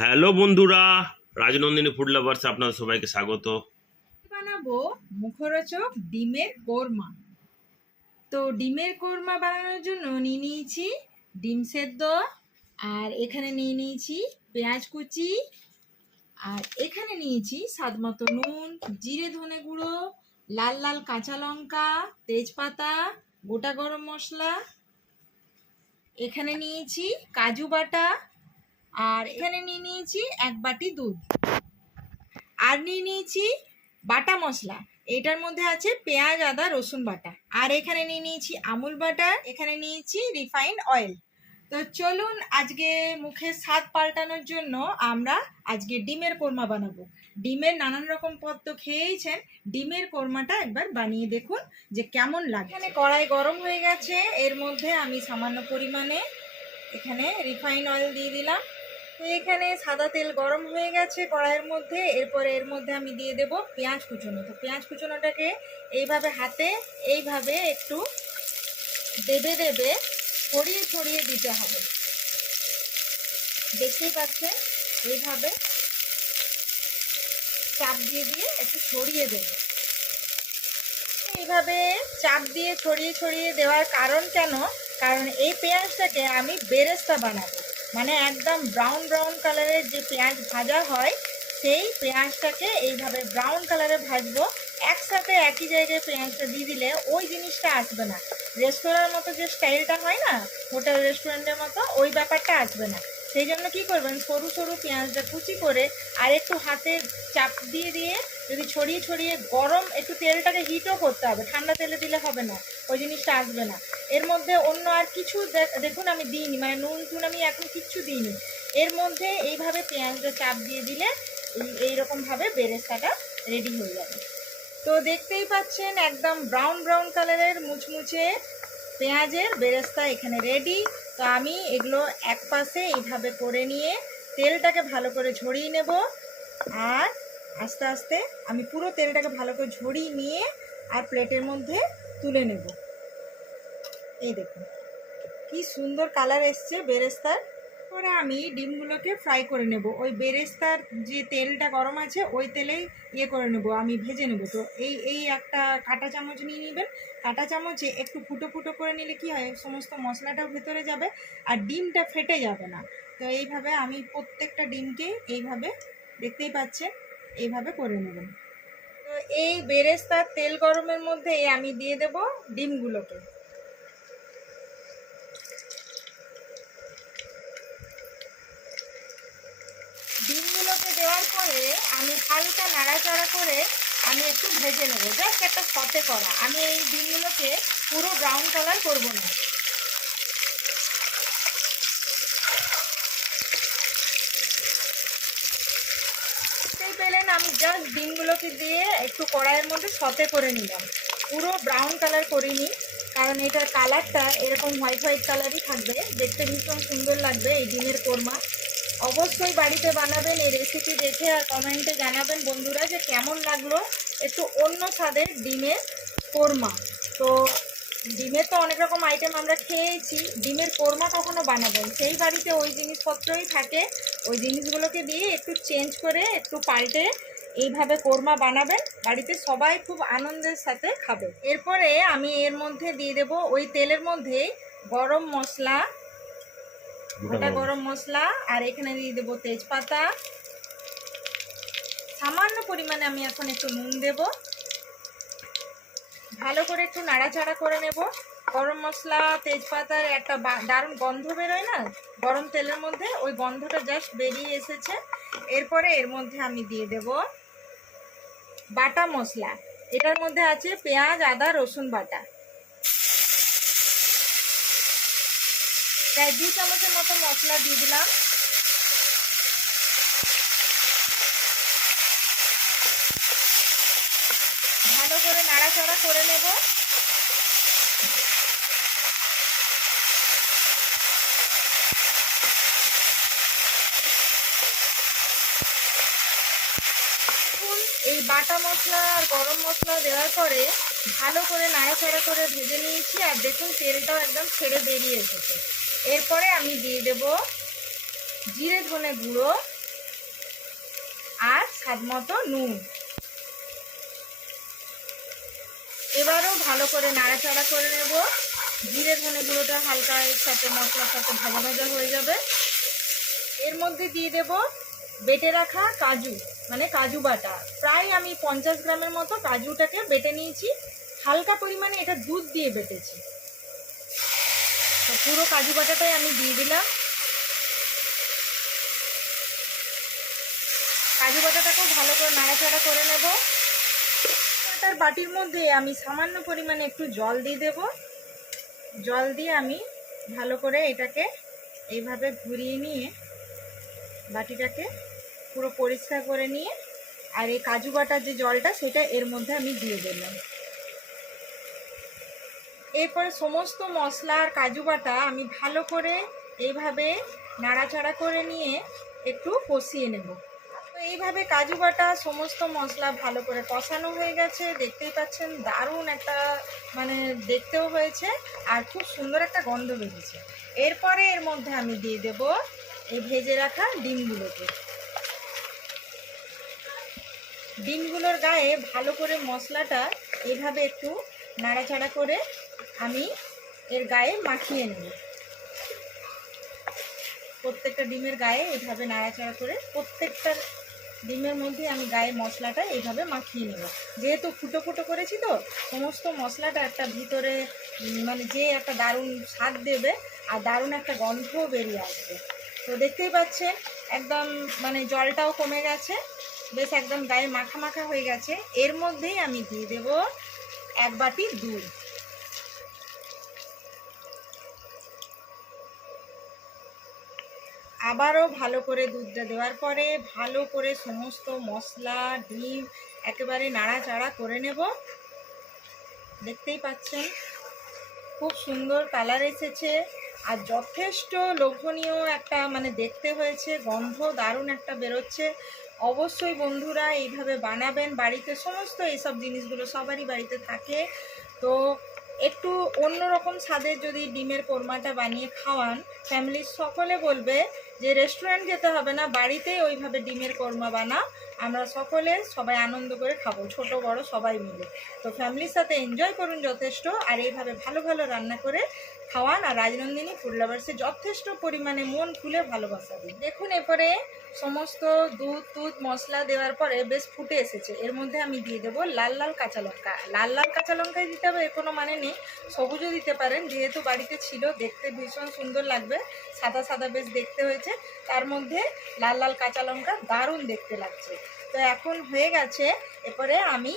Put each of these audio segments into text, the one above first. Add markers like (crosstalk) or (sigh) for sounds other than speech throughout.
Hello বন্ধুরা, Rajnandini food lovers আপনাদের সবাইকে স্বাগত। বানাবো? মুখরোচক ডিমের কোরমা। তো ডিমের কোরমা বানানোর জন্য নিয়ে নিয়েছি ডিম সেদ্ধ, আর এখানে নিয়ে নিয়েছি পেঁয়াজ কুচি, আর এখানে নিয়েছি স্বাদ মতো নুন, জিরে ধনে গুঁড়ো, লাল লাল কাঁচা লঙ্কা, তেজপাতা, গোটা গরম মশলা। এখানে নিয়েছি কাজু বাটা আর এখানে নিয়ে নিয়েছি এক বাটি দুধ। আর নিয়ে নিয়েছি বাটা মশলা। এটার মধ্যে আছে পেঁয়াজ, আদা, রসুন বাটা। আর এখানে নিয়ে নিয়েছি আমুল বাটার এখানে নিয়েছি রিফাইন্ড অয়েল। তো চলুন আজকে মুখের স্বাদ পাল্টানোর জন্য আমরা আজকে ডিমের কোরমা বানাবো। ডিমের নানান রকম পদ তো খেয়েইছেন, ডিমের কোরমাটা একবার বানিয়ে দেখুন যে কেমন লাগে। এখানে কড়াই গরম হয়ে গেছে, এর মধ্যে আমি সামান্য পরিমাণে এখানে রিফাইন অয়েল দিয়ে দিলাম। তো এখানে সাদা তেল গরম হয়ে গেছে কড়াইয়ের মধ্যে। এরপরে এর মধ্যে আমি দিয়ে দেব পেঁয়াজ কুচনো। তো পেঁয়াজ কুচনোটাকে এইভাবে হাতে, এইভাবে একটু দেবে দেবে ছড়িয়ে ছড়িয়ে দিতে হবে। দেখতেই পাচ্ছেন? এইভাবে চাপ দিয়ে দিয়ে একটু ছড়িয়ে দেবে। এইভাবে চাপ দিয়ে ছড়িয়ে ছড়িয়ে দেওয়ার কারণ কেন? কারণ এই পেঁয়াজটাকে আমি বেরেস্তা বানাবো। মানে একদম ব্রাউন ব্রাউন কালারের যে পেঁয়াজ ভাজা হয়, সেই পেঁয়াজটাকে এইভাবে ব্রাউন কালারে ভাজবো। একসাথে একই জায়গায় পেঁয়াজটা দিয়ে দিলে ওই জিনিসটা আসবে না। রেস্টুরেন্টের মতো যে স্টাইলটা হয় না হোটেল রেস্টুরেন্টের মতো, ওই ব্যাপারটা আসবে না। সেই জন্য কী করবেন সরু সরু পেঁয়াজটা কুচি করে আর একটু হাতে চাপ দিয়ে দিয়ে যদি ছড়িয়ে ছড়িয়ে গরম একটু তেলটাকে হিটও করতে হবে, ঠান্ডা তেলে দিলে হবে না, ওই জিনিসটা আসবে না। এর মধ্যে অন্য আর কিছু দেখ- দেখুন আমি দিইনি মানে নুন টুন আমি এখন কিচ্ছু দিইনি। এর মধ্যে এইভাবে পেঁয়াজটা চাপ দিয়ে দিলে এই- এইরকমভাবে বেরেস্তাটা রেডি হয়ে যাবে। তো দেখতেই পাচ্ছেন একদম ব্রাউন ব্রাউন কালারের মুচমুচে পেঁয়াজের বেরেস্তা এখানে রেডি তো আমি এগুলো এক পাশে এইভাবে করে নিয়ে তেলটাকে ভালো করে ঝরিয়ে নেব। আর আস্তে আস্তে আমি পুরো তেলটাকে ভালো করে ঝরিয়ে নিয়ে আর প্লেটের মধ্যে তুলে নেব। এই দেখুন, কি সুন্দর কালার এসছে বেরেস্তার। পরে আমি ডিমগুলোকে ফ্রাই করে নেব। ওই বেরেস্তার যে তেলটা গরম আছে, ওই তেলেই ইয়ে করে নেব, আমি ভেজে নেব। তো এই এই একটা কাঁটা চামচ নিয়ে নেবেন। কাঁটা চামচে একটু ফুটো ফুটো করে নিলে কি হয়, সমস্ত মশলাটাও ভেতরে যাবে আর ডিমটা ফেটে যাবে না। তো এইভাবে আমি প্রত্যেকটা ডিমকে এইভাবে, দেখতেই পাচ্ছেন, এইভাবে করে নেবেন তো এই বেরেস্তার তেল গরমের মধ্যে আমি দিয়ে দেব ডিমগুলোকে ডিমগুলোকে দেওয়ার পরে আমি হালকা নাড়াচাড়া করে আমি একটু ভেজে নেব। জাস্ট একটা সতে করা। আমি এই ডিমগুলোকে পুরো ব্রাউন কালার করব না। পেলেন? আমি জাস্ট ডিমগুলোকে দিয়ে একটু কড়াইয়ের মধ্যে সতে করে নিলাম। পুরো ব্রাউন কালার করিনি, কারণ এটার কালারটা এরকম হোয়াইট হোয়াইট কালারই থাকবে। দেখতে ভীষণ সুন্দর লাগবে এই ডিমের কোরমা। অবশ্যই বাড়িতে বানাবেন এই রেসিপি দেখে আর কমেন্টে জানাবেন বন্ধুরা যে কেমন লাগল একটু অন্য স্বাদের ডিমের কোরমা। তো ডিমের তো অনেক রকম আইটেম আমরা খেয়েছি, ডিমের কোরমা কখনো বানাবো না। সেই বাড়িতে ওই জিনিসপত্রই থাকে। ওই জিনিসগুলোকে দিয়ে একটু চেঞ্জ করে, একটু পাল্টে এইভাবে কোরমা বানাবেন। বাড়িতে সবাই খুব আনন্দের সাথে খাবে। এরপরে আমি এর মধ্যে দিয়ে দেব ওই তেলের মধ্যে গরম মশলা গোটা গরম মশলা আর এখানে দিয়ে দেবো তেজপাতা। সামান্য পরিমাণে আমি এখন একটু নুন দেব। ভালো করে একটু নাড়াচাড়া করে নেব। গরম মশলা তেজপাতার একটা দারুণ গন্ধ বেরোয় না? গরম তেলের মধ্যে ওই গন্ধটা জাস্ট বেরিয়ে এসেছে। এরপরে এর মধ্যে আমি দিয়ে দেব বাটা মশলা। এটার মধ্যে আছে পেঁয়াজ আদা রসুন বাটা। প্রায় দু চামচের মতো মশলা দিয়ে দিলাম। ভালো করে নাড়াচাড়া করে নেব। এই বাটা মশলা আর গরম মশলা দেওয়ার পরে ভালো করে নাড়াচাড়া করে ভেজে নিয়েছি আর দেখুন তেলটাও একদম ছেড়ে বেরিয়ে এসেছে। এরপরে আমি দিয়ে দেব জিরে ধনে গুঁড়ো আর স্বাদ মতো নুন। এবারও ভালো করে নাড়াচাড়া করে নেব। জিরে ধনে গুঁড়োটা হালকা এর সাথে, মশলার সাথে ভাজা ভাজা হয়ে যাবে। এর মধ্যে দিয়ে দেব বেটে রাখা কাজু মানে কাজু বাটা। প্রায় আমি পঞ্চাশ গ্রামের মতো কাজুটাকে বেটে নিয়েছি। হালকা পরিমাণে এটা দুধ দিয়ে বেটেছি। পুরো কাজু বাটাটাই আমি দিয়ে দিলাম। কাজু বাটাটাকেও ভালো করে নাড়াচাড়া করে নেব। বাটার বাটির মধ্যে আমি সামান্য পরিমাণে একটু জল দিয়ে দেব। জল দিয়ে আমি ভালো করে এটাকে এইভাবে ঘুরিয়ে নিয়ে বাটিটাকে পুরো পরিষ্কার করে নিয়ে আর এই কাজু বাটার যে জলটা, সেটা এর মধ্যে আমি দিয়ে দিলাম। এরপরে সমস্ত মশলা আর কাজু বাটা আমি ভালো করে এইভাবে নাড়াচাড়া করে নিয়ে একটু কষিয়ে নেব। তো এইভাবে কাজু বাটা, সমস্ত মশলা ভালো করে কষানো হয়ে গেছে। দেখতেই পাচ্ছেন, দারুণ একটা মানে দেখতেও হয়েছে আর খুব সুন্দর একটা গন্ধ বেরিয়েছে। এরপরে এর মধ্যে আমি দিয়ে দেব এই ভেজে রাখা ডিমগুলোকে। ডিমগুলোর গায়ে ভালো করে মশলাটা এইভাবে একটু নাড়াচাড়া করে আমি এর গায়ে মাখিয়ে নেব। প্রত্যেকটা ডিমের গায়ে এইভাবে নাড়াচাড়া করে প্রত্যেকটা ডিমের মধ্যে আমি গায়ে মশলাটা এইভাবে মাখিয়ে নেব। যেহেতু ফুটো ফুটো করেছি তো, সমস্ত মশলাটা একটা ভিতরে মানে যে একটা দারুণ স্বাদ দেবে আর দারুণ একটা গন্ধও বেরিয়ে আসবে। তো দেখতেই পাচ্ছেন, একদম মানে জলটাও কমে গেছে, বেশ একদম গায়ে মাখা মাখা হয়ে গেছে। এর মধ্যেই আমি দিয়ে দেব এক বাটি দুধ। আবারও ভালো করে দুধটা দেওয়ার পরে ভালো করে সমস্ত মশলা, ডিম একেবারে নাড়াচাড়া করে নেব। দেখতেই পাচ্ছেন, খুব সুন্দর কালার এসেছে আর যথেষ্ট লোভনীয় একটা মানে দেখতে হয়েছে, গন্ধ দারুণ একটা বেরোচ্ছে। অবশ্যই বন্ধুরা এইভাবে বানাবেন বাড়িতে, সমস্ত এইসব জিনিসগুলো সবারই বাড়িতে থাকে। তো একটু অন্যরকম স্বাদের যদি ডিমের কোরমাটা বানিয়ে খাওয়ান, ফ্যামিলির সকলে বলবে যে রেস্টুরেন্ট যেতে হবে না, বাড়িতেই ওইভাবে ডিমের কোরমা বানা আমরা সকলে সবাই আনন্দ করে খাব, ছোট, বড়, সবাই মিলে। তো ফ্যামিলির সাথে এনজয় করুন যথেষ্ট, আর এইভাবে ভালো ভালো রান্না করে খাওয়ান। আর রাজনন্দিনী ফুড লাভার্সে যথেষ্ট পরিমাণে মন খুলে ভালোবাসা দিন। দেখুন এরপরে সমস্ত দুধ দুধ মশলা দেওয়ার পরে বেশ ফুটে এসেছে। এর মধ্যে আমি দিয়ে দেবো লাল লাল কাঁচা লঙ্কা। লাল লাল কাঁচা লঙ্কাই দিতে হবে, এর কোনো মানে নেই। সবুজও দিতে পারেন, যেহেতু বাড়িতে ছিল, দেখতে ভীষণ সুন্দর লাগবে। সাদা সাদা বেশ দেখতে হয়েছে। তার মধ্যে লাল লাল কাঁচা লঙ্কা দারুণ দেখতে লাগছে। তো এখন হয়ে গেছে, এরপরে আমি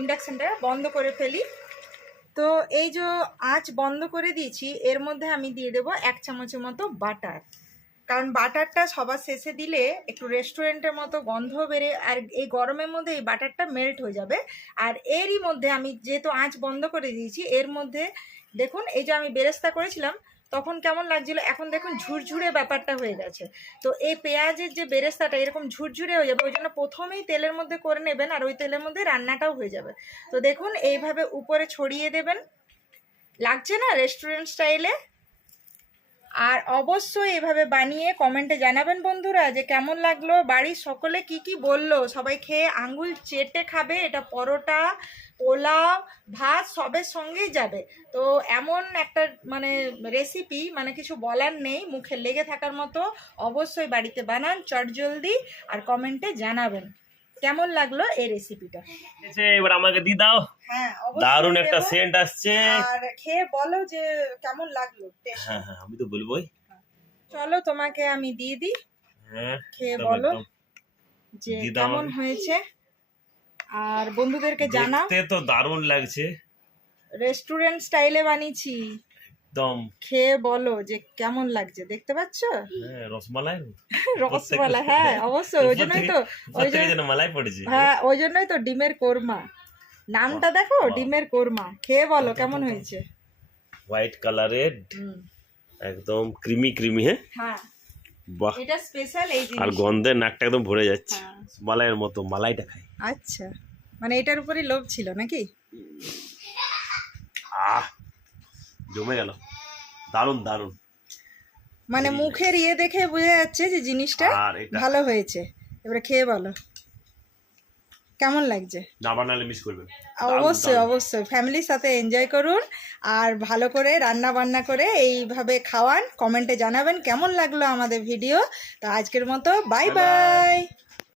ইন্ডাকশানটা বন্ধ করে ফেলি। তো এই যে আঁচ বন্ধ করে দিয়েছি, এর মধ্যে আমি দিয়ে দেবো এক চামচের মতো বাটার। কারণ বাটারটা সবার শেষে দিলে একটু রেস্টুরেন্টের মতো গন্ধ বেড়ে, আর এই গরমের মধ্যে এই বাটারটা মেল্ট হয়ে যাবে। আর এরই মধ্যে আমি যেহেতু আঁচ বন্ধ করে দিয়েছি, এর মধ্যে দেখুন, এই যে আমি বেরেস্তা করেছিলাম তখন কেমন লাগছিল? এখন দেখুন ঝুরঝুরে ব্যাপারটা হয়ে গেছে। তো এই পেঁয়াজের যে বেরেস্তাটা এরকম ঝুরঝুরে হয়ে যাবে, ওই জন্য প্রথমেই তেলের মধ্যে করে নেবেন আর ওই তেলের মধ্যে রান্নাটাও হয়ে যাবে। তো দেখুন এইভাবে উপরে ছড়িয়ে দেবেন। লাগছে না রেস্টুরেন্ট স্টাইলে আর অবশ্যই এভাবে বানিয়ে কমেন্টে জানাবেন বন্ধুরা যে কেমন লাগল, বাড়ির সকলে কি কি বলল? সবাই খেয়ে আঙ্গুল চেটে খাবে, এটা পরোটা, পোলাও, ভাত সবের সঙ্গেই যাবে। তো এমন একটা মানে রেসিপি মানে কিছু বলার নেই, মুখে লেগে থাকার মতো অবশ্যই বাড়িতে বানান, চট জলদি, আর কমেন্টে জানাবেন। কেমন লাগল এই রেসিপিটা এবার আমাকে দি দাও। হ্যাঁ দারুণ একটা সেন্ট আসছে। আর খেয়ে বলো যে কেমন লাগল। হ্যাঁ হ্যাঁ আমি তো বলবোই। চলো তোমাকে আমি দিয়ে দিই। হ্যাঁ খেয়ে বলো যে কেমন হয়েছে। আর বন্ধুদেরকে জানাও। তো দারুণ লাগছে। রেস্টুরেন্ট স্টাইলে বানিয়েছি। একদম। খেয়ে বলো যে কেমন লাগছে দেখতে পাচ্ছ? হ্যাঁ রসমালাই? (laughs) রসমালাই হ্যাঁ অবশ্যই ওই জন্যই তো ওই জন্য মালাই পড়েছে। হ্যাঁ ওই জন্যই তো ডিমের কোরমা। নামটা দেখো ডিমের কোরমা। খেয়ে বলো কেমন হয়েছে? হোয়াইট কালারের একদম ক্রিমি ক্রিমি হ্যাঁ? হ্যাঁ। বাহ। এটা স্পেশাল এই জিনিস আর গন্ধে নাকটা একদম ভরে যাচ্ছে। হ্যাঁ। মালাইয়ের মতো মালাইটা খাই। আচ্ছা। মানে এটার উপরই লোভ ছিল নাকি? আহ জমে গেল। দারুণ দারুণ। মানে মুখের ইয়ে দেখে বোঝা যাচ্ছে যে জিনিসটা ভালো হয়েছে। এবারে খেয়ে বলো। কেমন লাগছে? না বানালে মিস করবেন অবশ্যই অবশ্যই। ফ্যামিলির সাথে এনজয় করুন আর ভালো করে রান্না বান্না করে এইভাবে খাওয়ান। কমেন্টে জানাবেন কেমন লাগল আমাদের ভিডিও তো আজকের মতো বাই. বাই